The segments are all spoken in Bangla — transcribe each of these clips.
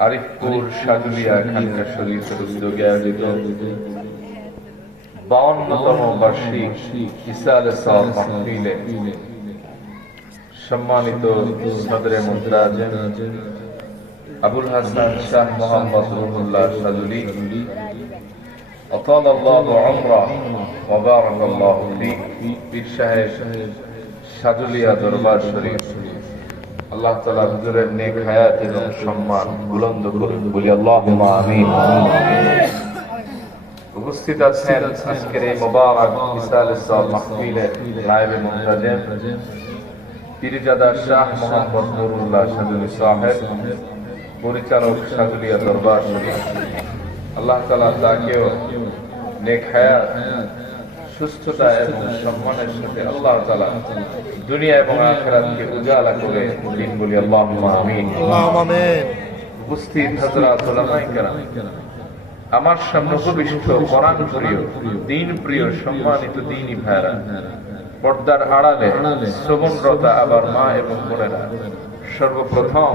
আরিফপুর সাজুলিয়া খানকা শরীফের উদ্যোগে আয়োজিত বাউন্নতম বার্ষিক ইসাল সাল মাহফিলে সম্মানিত সদরে মুদ্রাজ আবুল হাসান শাহ মোহাম্মদ রুহুল্লাহ সাজুলি أطال الله عمره وبارك الله فيه পীর সাহেব সাজুলিয়া দরবার শরীফ আল্লাহ তাআলা হুজুরের নেক হায়াত এবং সম্মান বুলন্দ করুন, বলি আল্লাহুম্মা আমিন। উপস্থিত আছেন আজকের এই মোবারক ইসাল সাল মাহফিলে নায়েবে মুহতাজিম পীরজাদা শাহ মোহাম্মদ নুরুল্লাহ সাহেব, পরিচালক দরবার আল্লাহ তাআলা তাকেও নেক হায়াত সুস্থতা এবং সম্মানের সাথে আল্লাহ তালা দুনিয়া এবং আখরাতকে উজালা করে দিন বলি আল্লাহ আমিন। উপস্থিত কেরাম। আমার সামনে উপবিষ্ট কোরআন প্রিয় দিন প্রিয় সম্মানিত দিনী ভাইরা, পর্দার আড়ালে শ্রবণরতা আবার মা এবং বোনেরা, সর্বপ্রথম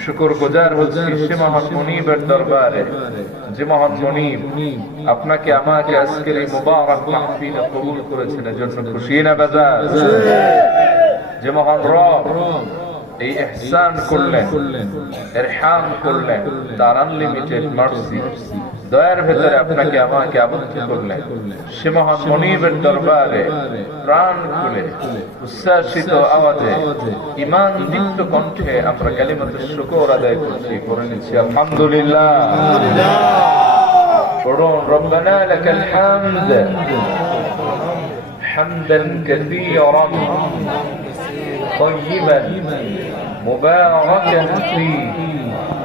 শুকর গুজার হচ্ছি সে মহান মনিবের দরবারে। যে মহান মনিব আপনাকে আমাকে আজকের এই মুবারক মাহফিলে কবুল করেছেন, এজন্য খুশি না বেজা যে মহান রব এই ইহসান করলেন ইরহাম করলেন তার আনলিমিটেড মার্সি দয়ার ভেতরে আপনাকে আমাকে আবদ্ধ করলেন। সে মহান মনিবের দরবারে প্রাণ খুলে উচ্ছ্বাসিত আওয়াজে ইমান দীপ্ত কণ্ঠে আমরা কালিমাতে শুকর আদায় করছি করে নিচ্ছি আলহামদুলিল্লাহ। পড়ুন রব্বানা লাকাল হামদ। حمدا كثيرا طيبا مباركا فيه.